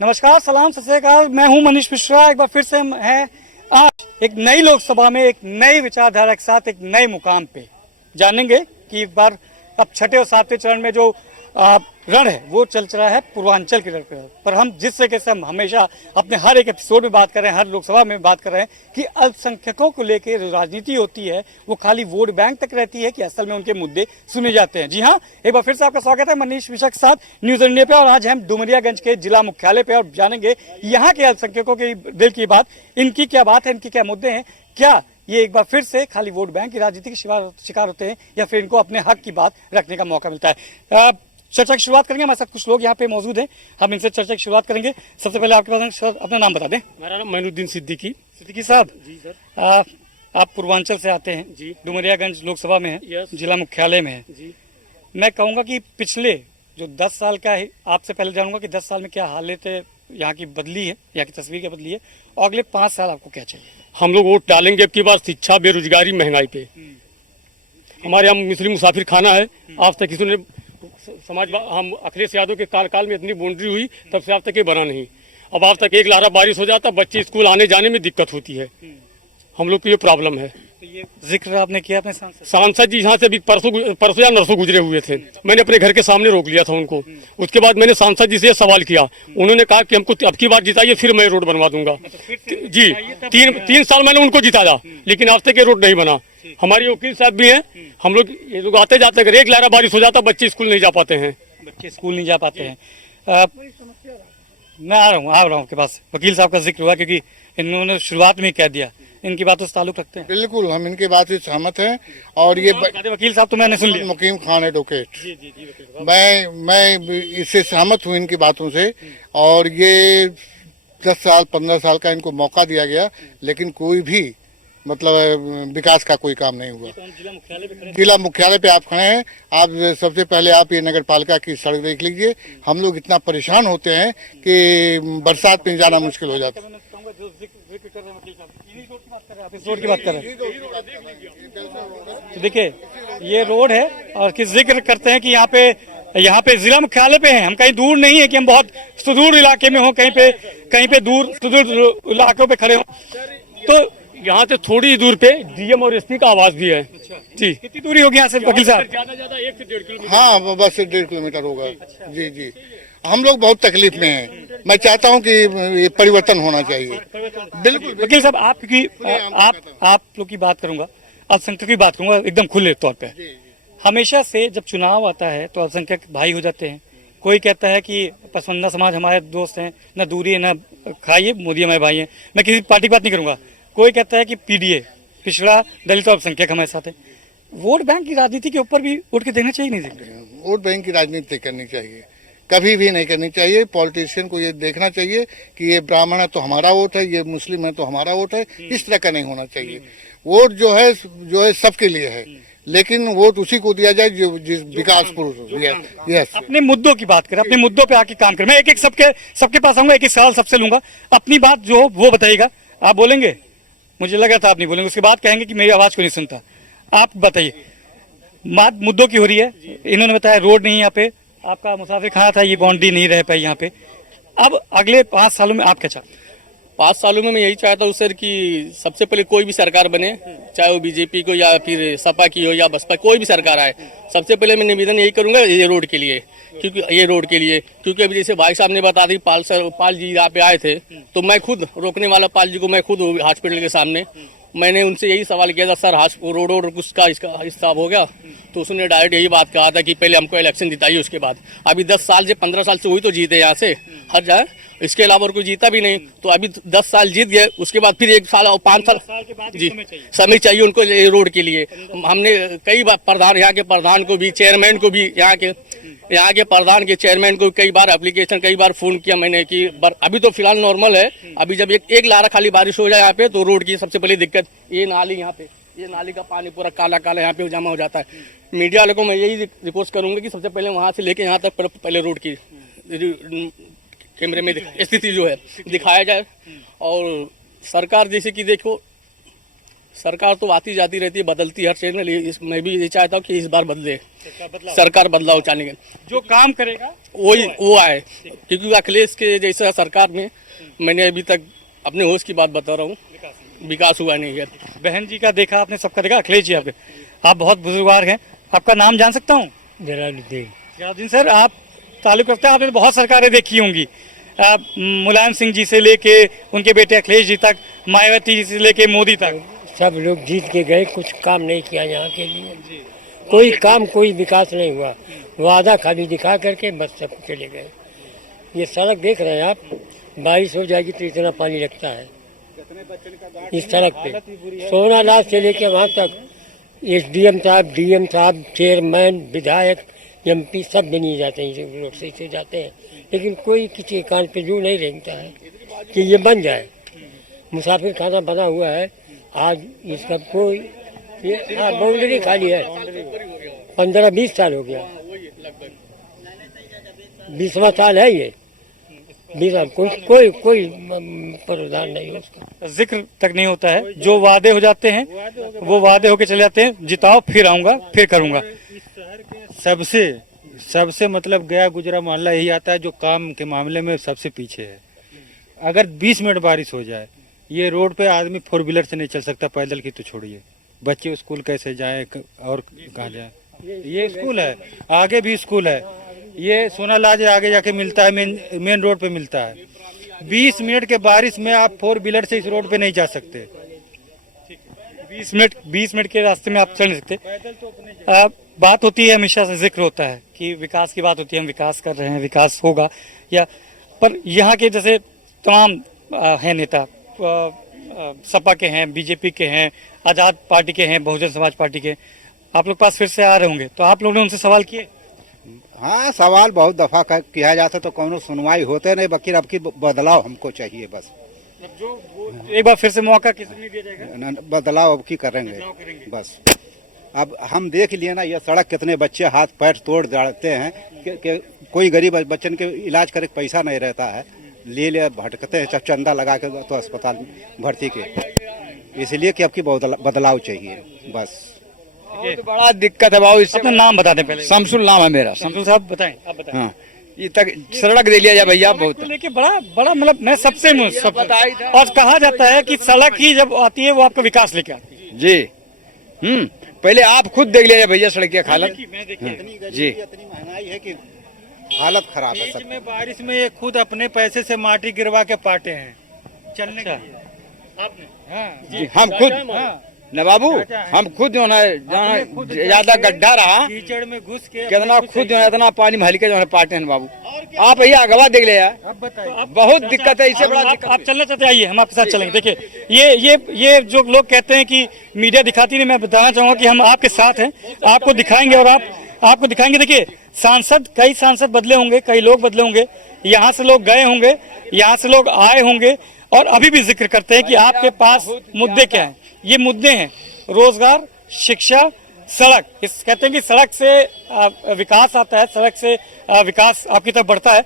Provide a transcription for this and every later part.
नमस्कार, सलाम, सत श्री अकाल। मैं हूं मनीष मिश्रा। एक बार फिर से हम हैं आज एक नई लोकसभा में एक नई विचारधारा के साथ एक नए मुकाम पे जानेंगे कि एक बार अब छठे और सातवें चरण में जो रण है वो चल रहा है पूर्वांचल के रण पर हम जिस तरीके से हम हमेशा अपने हर एक एपिसोड में बात कर रहे हैं, हर लोकसभा में बात कर रहे हैं कि अल्पसंख्यकों को लेकर जो राजनीति होती है वो खाली वोट बैंक तक रहती है कि असल में उनके मुद्दे सुने जाते हैं। जी हाँ, एक बार फिर से आपका स्वागत है मनीष मिश्रा के साथ न्यूज इंडिया पे। और आज हम डुमरियागंज के जिला मुख्यालय पे और जानेंगे यहाँ के अल्पसंख्यकों के दिल की बात, इनकी क्या बात है, इनके क्या मुद्दे हैं, क्या ये एक बार फिर से खाली वोट बैंक की राजनीति के शिकार होते हैं या फिर इनको अपने हक की बात रखने का मौका मिलता है। चर्चा की शुरुआत करेंगे। हमारे साथ कुछ लोग यहाँ पे मौजूद हैं, हम इनसे चर्चा की शुरुआत करेंगे। सबसे पहले आपके पास सर अपना नाम बता दें। मेरा नाम मैनुद्दीन सिद्दीकी साहब। जी सर। आप पूर्वांचल से आते हैं जी। डुमरियागंज लोकसभा में है, यस। जिला मुख्यालय में है जी। मैं कहूँगा कि पिछले जो 10 साल का है, आपसे पहले जानूंगा कि 10 साल में क्या हालत यहाँ की बदली है, यहाँ की तस्वीर क्या बदली है और अगले 5 साल आपको क्या चाहिए? हम लोग वोट डालेंगे अब की बार शिक्षा, बेरोजगारी, महंगाई पे। हमारे यहाँ मुस्लिम मुसाफिर खाना है। आज तक किसी ने समाज हम अखिलेश यादव के काल में इतनी बाउंड्री हुई तब से आज तक ये बना नहीं। अब आज तक एक लारा बारिश हो जाता, बच्चे स्कूल आने जाने में दिक्कत होती है। हम लोग को ये प्रॉब्लम है। तो ये जिक्र आपने किया अपने सांसद जी यहाँ से अभी परसों या नरसों गुजरे हुए थे। मैंने अपने घर के सामने रोक लिया था उनको। उसके बाद मैंने सांसद जी से सवाल किया, उन्होंने कहा कि हमको अब की बार जिताइए फिर मैं रोड बनवा दूंगा। जी, तीन साल मैंने उनको जिताया लेकिन आज तक ये रोड नहीं बना। हमारे वकील साहब भी हैं। हम लोग ये लोग आते जाते अगर एक लारा बारिश हो जाता बच्चे स्कूल नहीं जा पाते हैं। मैं आ रहा हूँ आपके पास। वकील साहब का जिक्र हुआ क्योंकि इन्होंने शुरुआत में ही कह दिया, इनकी बातों से ताल्लुक रखते हैं। बिल्कुल, हम इनकी बात से सहमत हैं। और ये वकील साहब तो मैंने सुन लिया। मुकीम खान एडवोकेट। मैं इससे सहमत हूँ इनकी बातों से। और ये 10 साल 15 साल का इनको मौका दिया गया लेकिन कोई भी मतलब विकास का कोई काम नहीं हुआ। जिला मुख्यालय पे आप खड़े हैं। आप सबसे पहले आप ये नगर पालिका की सड़क देख लीजिए। हम लोग इतना परेशान होते हैं कि बरसात में जाना मुश्किल हो जाता है। रोड की बात कर रहे हैं। तो देखिए ये रोड है और किस जिक्र करते हैं कि यहाँ पे जिला मुख्यालय पे हैं। हम कहीं दूर नहीं है कि हम बहुत सुदूर इलाके में हो, कहीं पे दूर सुदूर इलाकों पे खड़े हो। तो यहाँ से थोड़ी दूर पे डीएम और एसपी का आवाज भी है। जी, कितनी दूरी होगी यहाँ से वकील साहब? ज्यादा 1 से 1.5 किलोमीटर। हाँ, बस 1.5 किलोमीटर होगा। जी जी, हम लोग बहुत तकलीफ में हैं। मैं चाहता हूँ कि ये परिवर्तन होना चाहिए। बिल्कुल वकील साहब, आप लोग की बात करूंगा, अल्पसंख्यक की बात करूंगा एकदम खुले तौर पे। हमेशा से जब चुनाव आता है तो अल्पसंख्यक भाई हो जाते हैं। कोई कहता है कि पसंदीदा समाज हमारे दोस्त हैं, न दूरी है न खाइए, मोदी हमारे भाई हैं। मैं किसी पार्टी की बात नहीं करूंगा। कोई कहता है कि पीडीए, पिछड़ा दलित और अल्पसंख्यक हमारे साथ है। वोट बैंक की राजनीति के ऊपर भी उठ के देखना चाहिए नहीं? वोट बैंक की राजनीति करनी चाहिए, कभी भी नहीं करनी चाहिए। पॉलिटिशियन को ये देखना चाहिए कि ये ब्राह्मण है तो हमारा वोट है, ये मुस्लिम है तो हमारा वोट है। इस तरह का नहीं होना चाहिए। वोट जो है सबके लिए है, लेकिन वोट उसी को दिया जाए जो जिस विकास पुरुष। यस, अपने मुद्दों की बात करें, अपने मुद्दों पे आके काम करें। मैं एक सबके पास आऊंगा, एक सवाल सबसे लूंगा। अपनी बात जो वो बताइएगा। आप बोलेंगे? मुझे लगा था आप नहीं बोलेंगे। उसके बाद कहेंगे कि मेरी आवाज को नहीं सुनता। आप बताइए, बात मुद्दों की हो रही है। इन्होंने बताया रोड नहीं यहाँ पे, आपका मुसाफिर खाना था, ये बाउंड्री नहीं रह पाई यहाँ पे। अब अगले 5 सालों में आप क्या चाहते हैं? 5 सालों में मैं यही चाहता हूँ सर कि सबसे पहले कोई भी सरकार बने, चाहे वो बीजेपी को या फिर सपा की हो या बसपा, कोई भी सरकार आए, सबसे पहले मैं निवेदन यही करूंगा ये रोड के लिए। क्योंकि अभी जैसे भाई साहब ने बता दी, पाल जी यहाँ पे आए थे तो मैं खुद रोकने वाला पाल जी को मैं खुद हॉस्पिटल के सामने मैंने उनसे यही सवाल किया था, सर रोड उसका इसका हिस्सा हो गया? तो उसने डायरेक्ट यही बात कहा था कि पहले हमको इलेक्शन जिताइए, उसके बाद। अभी 10 साल से 15 साल से वही तो जीते यहाँ से हर जगह, इसके अलावा और कोई जीता भी नहीं। तो अभी 10 साल जीत गए, उसके बाद फिर 1 साल और 5 साल के बाद जी समय चाहिए उनको रोड के लिए। हमने कई बार प्रधान, यहाँ के प्रधान को भी, चेयरमैन को भी, यहाँ के प्रधान के चेयरमैन को कई बार एप्लीकेशन, कई बार फोन किया मैंने कि अभी तो फिलहाल नॉर्मल है। अभी जब एक लारा खाली बारिश हो जाए यहाँ पे तो रोड की सबसे पहली दिक्कत ये नाली, यहाँ पे ये नाली का पानी पूरा काला काला यहाँ पे जमा हो जाता है। मीडिया वालों को मैं यही रिक्वेस्ट करूंगा कि सबसे पहले वहाँ से लेके यहाँ तक पहले रोड की कैमरे में स्थिति जो है दिखाया जाए। और सरकार जैसे कि देखो सरकार तो आती जाती रहती है, बदलती हर चीज में, लेकिन मैं भी ये चाहता हूँ कि इस बार बदले, सरकार बदलाव चाहने के जो काम करेगा वो आए, क्योंकि अखिलेश के जैसा सरकार में मैंने अभी तक अपने होश की बात बता रहा हूँ, विकास हुआ नहीं है। बहन जी का देखा आपने, सबका देखा। अखिलेश जी आपके, आप बहुत बुजुर्गवार हैं, आपका नाम जान सकता हूँ? जलालुद्दीन सर, आप ताल्लुक रखते हैं, आपने बहुत सरकारें देखी होंगी, मुलायम सिंह जी से लेके उनके बेटे अखिलेश जी तक, मायावती जी से लेके मोदी तक। सब लोग जीत के गए, कुछ काम नहीं किया यहाँ के लिए, कोई काम कोई विकास नहीं हुआ, वादा खाली दिखा करके बस सब चले गए। ये सड़क देख रहे हैं आप, बारिश हो जाएगी तो इतना पानी लगता है इस सड़क पे। सोनालाल से लेके वहाँ तक एसडीएम साहब, डीएम साहब, चेयरमैन, विधायक, एमपी सब भी नहीं जाते हैं, रोड से जाते हैं, लेकिन कोई किसी कान पे जू नहीं रेंगता है कि ये बन जाए। मुसाफिर खाना बना हुआ है, आज इसका कोई बाउंड्री खाली है, 15-20 साल हो गया, 20वां साल है ये, 20 कोई प्रावधान नहीं है उसका, जिक्र तक नहीं होता है। जो वादे हो जाते हैं वो वादे होके चले जाते हैं, जिताओ फिर आऊंगा फिर करूंगा। सबसे मतलब गया गुजरा मोहल्ला यही आता है जो काम के मामले में सबसे पीछे है। अगर 20 मिनट बारिश हो जाए, ये रोड पे आदमी 4 व्हीलर से नहीं चल सकता, पैदल की तो छोड़िए, बच्चे स्कूल कैसे जाए और कहाँ जाए। ये स्कूल है, आगे भी स्कूल है, ये सोनालाज आगे जाके मिलता है, मेन रोड पे मिलता है। 20 मिनट के बारिश में आप 4 व्हीलर से इस रोड पे नहीं जा सकते। 20 मिनट के रास्ते में आप चल नहीं सकते। बात होती है, हमेशा से जिक्र होता है कि विकास की बात होती है, हम विकास कर रहे हैं, विकास होगा या, पर यहाँ के जैसे तमाम हैं नेता, सपा के हैं, बीजेपी के हैं, आज़ाद पार्टी के हैं, बहुजन समाज पार्टी के, आप लोग पास फिर से आ रहे होंगे, तो आप लोगों ने उनसे सवाल किए? हाँ, सवाल बहुत दफा किया जाता तो कौनो सुनवाई होते नहीं, बाकी अब की बदलाव हमको चाहिए बस। एक बार फिर से मौका किसी नहीं दिया जाएगा? बदलाव अब की करेंगे बस। अब हम देख लिए ना, ये सड़क कितने बच्चे हाथ पैर तोड़ जाते हैं कि कोई गरीब बच्चन के इलाज करे पैसा नहीं रहता है, ले भटकते हैं, सब चंदा लगा के तो अस्पताल में भर्ती के, इसलिए कि अब की बदलाव चाहिए बस। बहुत बड़ा दिक्कत है बाबू। अपना नाम बता दें पहले। शमसुल नाम है मेरा। शमसुल साहब बताएं, आप बताएं। हाँ, ये तक सड़क दे लिया जाए भैया, बहुत लेके बड़ा मतलब मैं सबसे और कहा जाता है कि सड़क ही जब आती है वो आपका विकास लेके आती है। जी पहले आप खुद देख लिया भैया सड़क की हालत। जी, इतनी महंगाई है कि हालत खराब है सब। में बारिश में ये खुद अपने पैसे से माटी गिरवा के पाटे हैं चलने के लिए। आपने? हाँ जी, हम खुद न बाबू, हम खुद जो है जहाँ ज्यादा गड्ढा रहा, कीचड़ में घुस के कितना खुद जो है इतना पानी में हल्के जो है पाटे हैं बाबू। आप भैया अगवा देख लिया, अब बताइए। बहुत दिक्कत है, इससे बड़ा आप चलना चाहते आइए, हम आपके साथ चलेंगे। देखिए ये जो लोग कहते हैं कि मीडिया दिखाती नहीं, मैं बताना चाहूंगा कि हम आपके साथ हैं, आपको दिखाएंगे और आपको दिखाएंगे। देखिए कई सांसद बदले होंगे, कई लोग बदले होंगे, यहाँ से लोग गए होंगे, यहाँ से लोग आए होंगे, और अभी भी जिक्र करते हैं कि आपके पास मुद्दे क्या हैं। ये मुद्दे हैं रोजगार, शिक्षा, सड़क। इस कहते हैं कि सड़क से विकास आता है, सड़क से विकास आपकी तरफ बढ़ता है,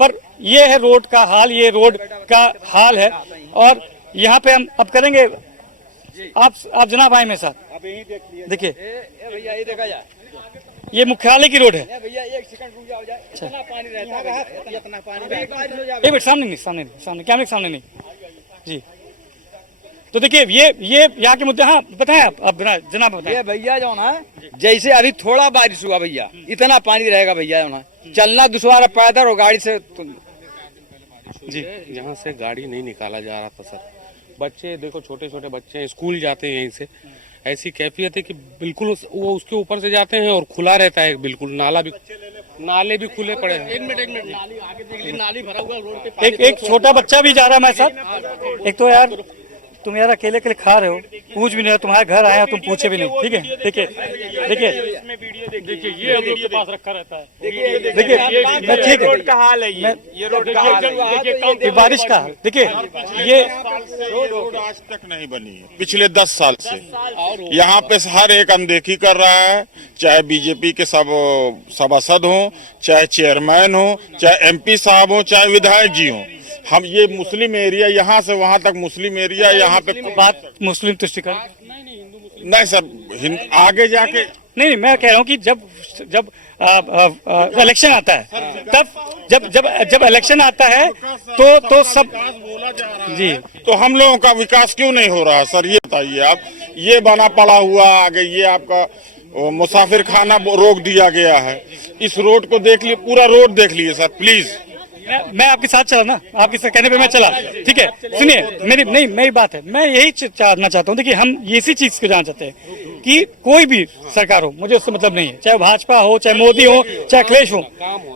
पर ये है रोड का हाल, ये रोड का हाल है। और यहाँ पे हम अब करेंगे, आप जनाब आए मेरे साथ। देखिए भैया ये देखा जाए, ये मुख्यालय की रोड है। भैया एक सेकंड रुक जाओ जाए, इतना पानी रहता है, इतना पानी एक मिनट, सामने कैमरे के सामने नहीं जी। तो देखिए ये यहाँ के मुद्दे। हाँ बताएं आप जनाब बताएं। ये भैया जो ना, जैसे अभी थोड़ा बारिश हुआ भैया, इतना पानी रहेगा भैया जो ना, चलना दुश्वार है, पैदल और गाड़ी से जी। यहाँ से गाड़ी नहीं निकाला जा रहा था सर, बच्चे देखो, छोटे छोटे बच्चे स्कूल जाते हैं यहीं से। ऐसी कैफियत है कि बिल्कुल वो उसके ऊपर से जाते हैं और खुला रहता है बिल्कुल, नाले भी खुले पड़े हैं। एक मिनट नाली आगे देख ली, नाली भरा हुआ रोड पे। एक छोटा बच्चा भी जा रहा है हमारे साथ। एक तो यार तुम यार अकेले खा रहे हो, पूछ भी नहीं रहे, तुम्हारे घर आया तुम पूछे भी नहीं। ठीक है, देखिए ये हम लोग के पास रखा रहता है। देखिए ठीक है, रोड का हाल है ये रोड का हाल है, ये बारिश का हाल। देखिए ये रोड आज तक नहीं बनी है, पिछले 10 साल से यहाँ पे हर एक अनदेखी कर रहा है, चाहे बीजेपी के सब सभासद हों, चाहे चेयरमैन हो, चाहे एमपी साहब हो, चाहे विधायक जी हों। हम ये मुस्लिम एरिया, यहाँ से वहाँ तक मुस्लिम एरिया, यहाँ पे बात मुस्लिम तुष्टिकरण नहीं सर, आगे जाके नहीं, मैं कह रहा हूँ कि जब जब इलेक्शन आता है, तब जब इलेक्शन आता है तो सब बोला जा रहा जी, तो हम लोगों का विकास क्यों नहीं हो रहा है सर, ये बताइए आप। ये बना पड़ा हुआ आगे, ये आपका मुसाफिर खाना रोक दिया गया है। इस रोड को देख लिए, पूरा रोड देख लिए सर प्लीज। मैं आपके साथ चला ना, आपके कहने पे मैं चला, ठीक है। सुनिए, मेरी बात है, मैं यही जानना चाहता हूँ। देखिए, हम इसी चीज को जानना चाहते हैं कि कोई भी सरकार हो, मुझे उससे मतलब नहीं है, चाहे भाजपा हो, चाहे मोदी हो, चाहे अखिलेश हो,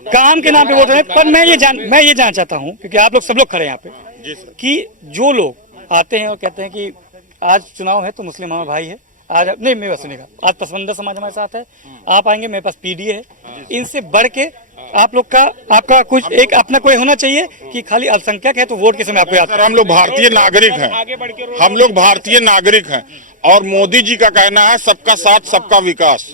काम के नाम पे वोट है। पर मैं ये जानना चाहता हूँ, क्योंकि आप लोग सब लोग खड़े हैं यहाँ पे, कि जो लोग आते हैं और कहते हैं कि आज चुनाव है तो मुस्लिम हमारा भाई है, आज नहीं, मेरी बात सुनिएगा, आज पसमंदा समाज हमारे साथ है, आप आएंगे, मेरे पास पीडीए है, इनसे बढ़ के आप लोग का, आपका कुछ एक अपना कोई होना चाहिए कि खाली अल्पसंख्यक है तो वोट के समय आपको याद। सर, हम लोग भारतीय नागरिक हैं, हम लोग भारतीय नागरिक हैं, और मोदी जी का कहना है सबका साथ सबका विकास।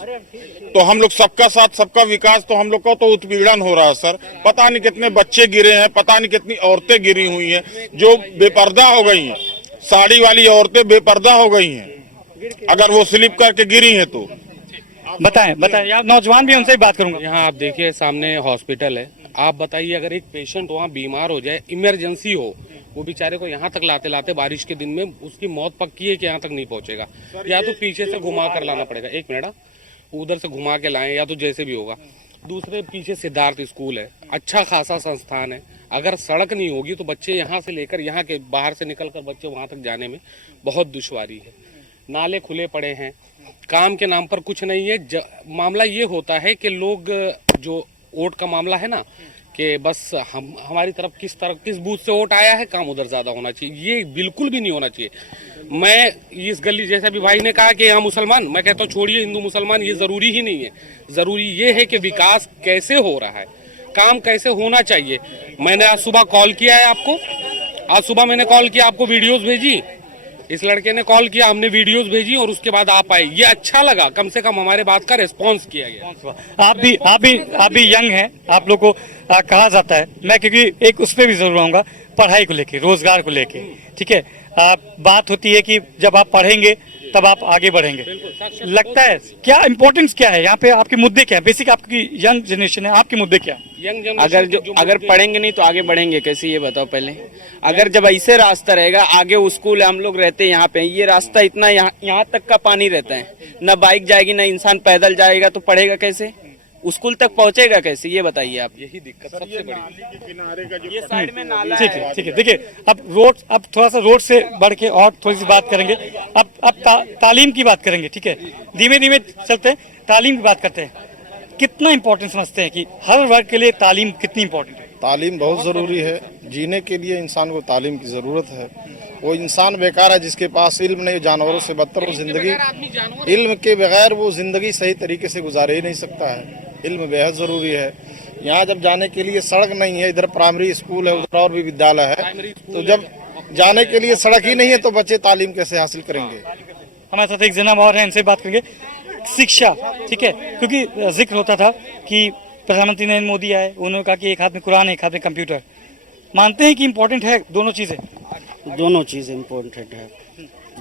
तो हम लोग सबका साथ सबका विकास, तो हम लोग को तो उत्पीड़न हो रहा है सर। पता नहीं कितने बच्चे गिरे हैं, पता नहीं कितनी औरतें गिरी हुई हैं जो बेपर्दा हो गई हैं, साड़ी वाली औरतें बेपर्दा हो गई हैं, अगर वो स्लिप करके गिरी हैं तो। बताएं यार, नौजवान भी, उनसे ही बात करूंगा। यहाँ आप देखिए सामने हॉस्पिटल है, आप बताइए अगर एक पेशेंट वहाँ बीमार हो जाए, इमरजेंसी हो, वो बेचारे को यहाँ तक लाते लाते बारिश के दिन में उसकी मौत पक्की है कि यहाँ तक नहीं पहुंचेगा, या तो पीछे से घुमा कर लाना पड़ेगा। एक मिनट, उधर से घुमा के लाएं या तो जैसे भी होगा। दूसरे पीछे सिद्धार्थ स्कूल है, अच्छा खासा संस्थान है, अगर सड़क नहीं होगी तो बच्चे यहाँ से लेकर, यहाँ के बाहर से निकल कर बच्चे वहाँ तक जाने में बहुत दुश्वारी है। नाले खुले पड़े हैं, काम के नाम पर कुछ नहीं है। मामला ये होता है कि लोग, जो वोट का मामला है ना, कि बस हमारी तरफ किस बूथ से वोट आया है, काम उधर ज्यादा होना चाहिए, ये बिल्कुल भी नहीं होना चाहिए। मैं इस गली, जैसा भी भाई ने कहा कि यहाँ मुसलमान, मैं कहता हूँ छोड़िए हिंदू मुसलमान, ये जरूरी ही नहीं है। जरूरी ये है कि विकास कैसे हो रहा है, काम कैसे होना चाहिए। मैंने आज सुबह कॉल किया है आपको, आज सुबह मैंने कॉल किया, आपको वीडियोस भेजी, इस लड़के ने कॉल किया, हमने वीडियोस भेजी और उसके बाद आप आए, ये अच्छा लगा, कम से कम हमारे बात का रिस्पांस किया गया। आप भी यंग हैं, आप लोग को कहा जाता है, मैं क्योंकि एक उस पर भी जरूर आऊंगा, पढ़ाई को लेके, रोजगार को लेके, ठीक है। बात होती है कि जब आप पढ़ेंगे तब आप आगे बढ़ेंगे। लगता है क्या इम्पोर्टेंस क्या है यहाँ पे, आपके मुद्दे क्या है? बेसिक आपकी यंग जनरेशन है, आपके मुद्दे क्या है? अगर पढ़ेंगे नहीं तो आगे बढ़ेंगे कैसे, ये बताओ पहले। अगर जब ऐसे रास्ता रहेगा, आगे स्कूल हम लोग रहते हैं यहाँ पे, ये रास्ता इतना यहाँ तक का पानी रहता है, न बाइक जाएगी न इंसान पैदल जाएगा, तो पढ़ेगा कैसे, स्कूल तक पहुँचेगा कैसे, ये बताइए आप। यही दिक्कत सबसे बड़ी। ये साइड में नाला ठीक है। देखिए, अब थोड़ा सा रोड से बढ़ के और थोड़ी सी बात करेंगे। अब तालीम की बात करेंगे, ठीक है। धीमे धीमे चलते हैं, तालीम की बात करते हैं। कितना इम्पोर्टेंट समझते हैं कि हर वर्ग के लिए तालीम कितनी इम्पोर्टेंट है? तालीम बहुत ज़रूरी है, जीने के लिए इंसान को तालीम की ज़रूरत है। वो इंसान बेकार है जिसके पास इल्म नहीं, जानवरों से बदतर वो जिंदगी, इल्म के बगैर वो जिंदगी सही तरीके से गुजारे ही नहीं सकता है। इल्म बेहद ज़रूरी है। यहाँ जब जाने के लिए सड़क नहीं है, इधर प्राइमरी स्कूल है, उधर और भी विद्यालय है, तो जब जाने के लिए सड़क ही नहीं है तो बच्चे तालीम कैसे हासिल करेंगे? हमारे साथ एक जनाब और हैं, इनसे बात करेंगे। शिक्षा, ठीक है, क्योंकि जिक्र होता था कि प्रधानमंत्री नरेंद्र मोदी आए, उन्होंने कहा कि एक हाथ में कुरान है, एक हाथ में कंप्यूटर। मानते हैं कि इम्पोर्टेंट है दोनों चीज़ें? दोनों चीज़ इम्पोर्टेंट है,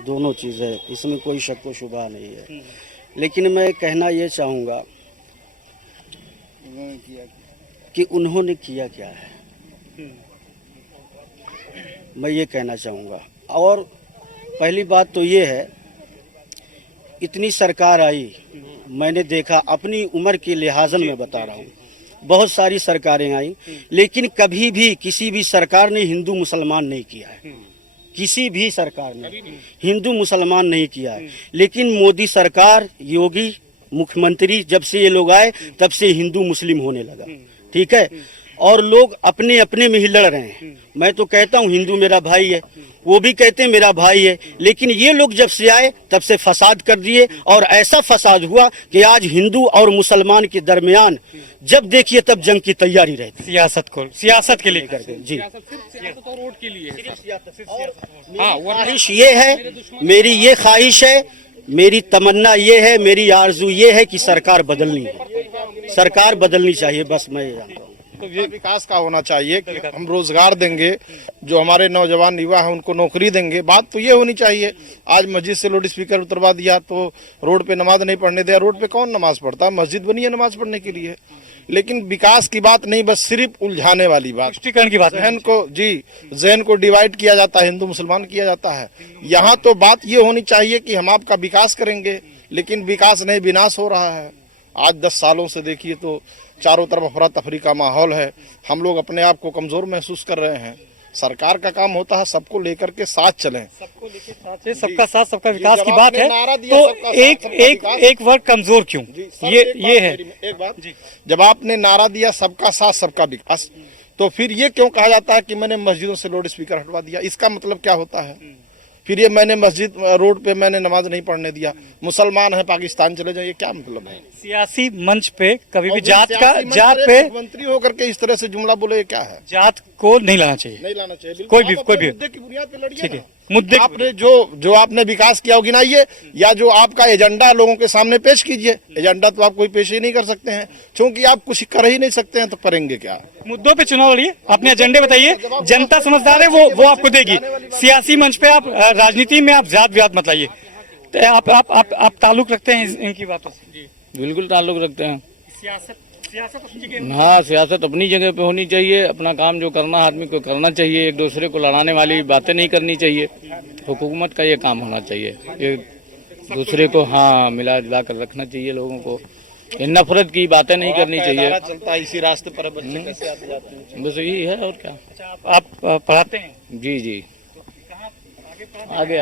दोनों चीज़ें, इसमें कोई शक व शुबा नहीं है। लेकिन मैं कहना ये चाहूँगा कि उन्होंने किया क्या है, मैं ये कहना चाहूँगा। और पहली बात तो ये है, इतनी सरकार आई, मैंने देखा, अपनी उम्र के लिहाजन में बता रहा हूँ, बहुत सारी सरकारें आई, लेकिन कभी भी किसी भी सरकार ने हिंदू मुसलमान नहीं किया है, किसी भी सरकार ने हिंदू मुसलमान नहीं किया है। लेकिन मोदी सरकार, योगी मुख्यमंत्री, जब से ये लोग आए तब से हिंदू मुस्लिम होने लगा, ठीक है। और लोग अपने अपने में ही लड़ रहे हैं। मैं तो कहता हूँ हिंदू मेरा भाई है, वो भी कहते हैं मेरा भाई है, लेकिन ये लोग जब से आए तब से फसाद कर दिए, और ऐसा फसाद हुआ कि आज हिंदू और मुसलमान के दरमियान जब देखिए तब जंग की तैयारी रहती। सियासत के लिए करके जी, वोट के लिए ख्वाहिश ये है, मेरी ये ख्वाहिश है, मेरी तमन्ना ये है, मेरी आरजू ये है कि सरकार बदलनी है, सरकार बदलनी चाहिए, बस मैं ये जानता हूँ। तो ये विकास का होना चाहिए कि हम रोजगार देंगे, जो हमारे नौजवान युवा हैं उनको नौकरी देंगे। बात तो ये होनी चाहिए। आज मस्जिद से लाउड स्पीकर उतरवा दिया तो रोड पे नमाज नहीं पढ़ने दिया। रोड पे कौन नमाज पढ़ता है? मस्जिद बनी है नमाज पढ़ने के लिए। लेकिन विकास की बात नहीं, बस सिर्फ उलझाने वाली बात, तुष्टीकरण की बात है। जहन को डिवाइड किया जाता है, हिंदू मुसलमान किया जाता है। यहाँ तो बात ये होनी चाहिए कि हम आपका विकास करेंगे, लेकिन विकास नहीं, विनाश हो रहा है। आज 10 सालों से देखिए तो चारों तरफ अफरा तफरी का माहौल है। हम लोग अपने आप को कमजोर महसूस कर रहे हैं। सरकार का काम होता है सबको लेकर के साथ चलें, सबको लेकर साथ है, सबका साथ सबका विकास की जब बात आपने है। नारा दिया तो सबका एक साथ, सबका एक विकास। एक वर्ग कमजोर क्यों? ये है एक बात, जब आपने नारा दिया सबका साथ सबका विकास, तो फिर ये क्यों कहा जाता है कि मैंने मस्जिदों से लाउड स्पीकर हटवा दिया? इसका मतलब क्या होता है? फिर ये मैंने मस्जिद रोड पे मैंने नमाज नहीं पढ़ने दिया, मुसलमान है पाकिस्तान चले जाए, ये क्या मतलब है? सियासी मंच पे कभी भी और जात सियासी मंच जात पर पे एक मंत्री होकर के इस तरह से जुमला बोले, ये क्या है? जात को नहीं लाना चाहिए, नहीं लाना चाहिए। कोई भी आप कोई अपने भी मुद्दे की बुनियाद पे लड़िए ठीक ना। है। मुद्दे आपने जो आपने विकास किया हो गिनाइए, या जो आपका एजेंडा लोगों के सामने पेश कीजिए। एजेंडा तो आप कोई पेश ही नहीं कर सकते हैं, क्योंकि आप कुछ कर ही नहीं सकते हैं, तो करेंगे क्या? मुद्दों पे चुनाव लड़िए, अपने एजेंडे बताइए, जनता समझदार है, वो आपको देगी। सियासी मंच पे आप राजनीति में आप जात विवाद मत लाइए। तो आप ताल्लुक रखते हैं इनकी बातों से? बिल्कुल ताल्लुक रखते हैं। सियासत अपनी जगह। हाँ, सियासत अपनी जगह पे होनी चाहिए। अपना काम जो करना आदमी को करना चाहिए। एक दूसरे को लड़ाने वाली बातें नहीं करनी चाहिए। हुकूमत का ये काम होना चाहिए, एक दूसरे को हाँ मिला जुला कर रखना चाहिए। लोगों को ये नफरत की बातें नहीं करनी चाहिए। चलता है इसी रास्ते पर बच्चे कैसे आते जाते हैं। बस यही है, और क्या। अच्छा, आप पढ़ाते हैं? जी आगे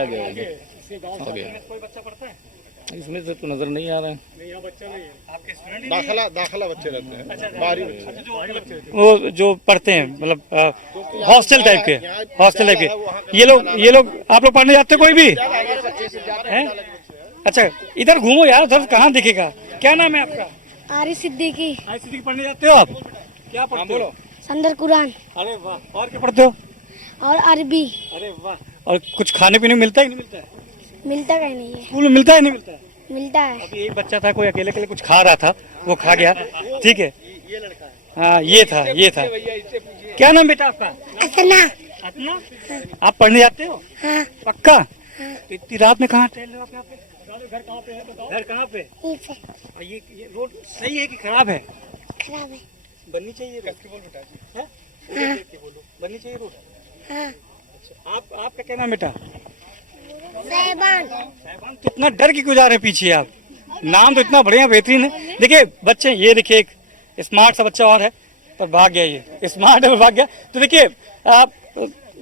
कोई बच्चा पढ़ता है? इसमें से तो नजर नहीं आ रहा है। यहाँ बच्चा नहीं है आपके स्टूडेंट? दाखिला बच्चे रहते हैं, बाहरी बच्चे। वो जो पढ़ते हैं मतलब हॉस्टल टाइप के, ये लोग आप लोग पढ़ने जाते हो कोई भी हैं? अच्छा, इधर घूमो यार, उधर कहाँ दिखेगा। क्या नाम है आपका? आरिफ सिद्दीकी। आरिफ सिद्दीकी पढ़ने जाते हो आप? क्या पढ़ते हो? संदर कुरान। अरे वाह, और क्या पढ़ते हो? और अरबी। अरे वाह, और कुछ खाने पीने मिलता है कि नहीं मिलता है? मिलता कहीं नहीं है। स्कूल में मिलता है नहीं मिलता है? मिलता है। अभी एक बच्चा था, कोई अकेले कुछ खा रहा था, वो खा गया। ठीक है, हाँ ये था। क्या नाम बेटा आपका? असना। अतना? आप पढ़ने जाते हो? हाँ। पक्का? तो इतनी रात में कहाँ टहल रहे हो आप यहाँ पे? घर कहाँ पे है बताओ? घर कहाँ पे? और ये रोड सही है कि खराब है? खराब है। बननी चाहिए रोड। बननी चाहिए रोड। हाँ। अच्छा, आपका क्या नाम बेटा? साहिबान। तो इतना डर के गुजार है पीछे आप? नाम तो इतना बढ़िया बेहतरीन है। देखिए बच्चे, ये देखिए एक स्मार्ट सा बच्चा और है, पर भाग गया। ये स्मार्ट है और भाग गया। तो देखिए आप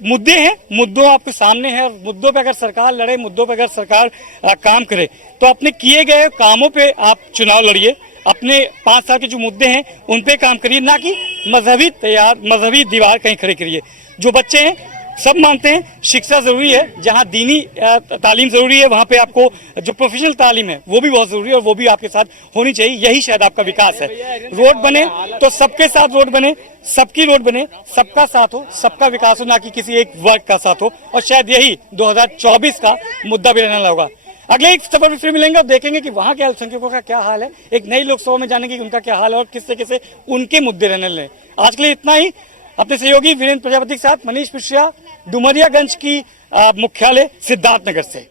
मुद्दे हैं, मुद्दों आपके सामने हैं, और मुद्दों पे अगर सरकार लड़े, मुद्दों पे अगर सरकार काम करे, तो अपने किए गए कामों पे आप चुनाव लड़िए। अपने 5 साल के जो मुद्दे हैं उन पे काम करिए, ना कि मजहबी दीवार कहीं खड़े करिए। जो बच्चे हैं सब मानते हैं शिक्षा जरूरी है, जहां दीनी तालीम जरूरी है, वहां पे आपको जो प्रोफेशनल तालीम है वो भी बहुत जरूरी है, और वो भी आपके साथ होनी चाहिए। यही शायद आपका विकास है। रोड बने तो सबके साथ रोड बने, सबकी रोड बने, सबका साथ हो, सबका विकास हो, ना कि किसी एक वर्ग का साथ हो। और शायद यही 2024 का मुद्दा भी रहने होगा। अगले एक सफर में फिर मिलेंगे और देखेंगे कि वहां के अल्पसंख्यकों का क्या हाल है। एक नई लोकसभा में जानेंगे कि उनका क्या हाल है और किस तरीके से उनके मुद्दे रहने लगे। आज के लिए इतना ही। अपने सहयोगी वीरेंद्र प्रजापति के साथ मनीष मिश्रा, डुमरियागंज की मुख्यालय सिद्धार्थनगर से।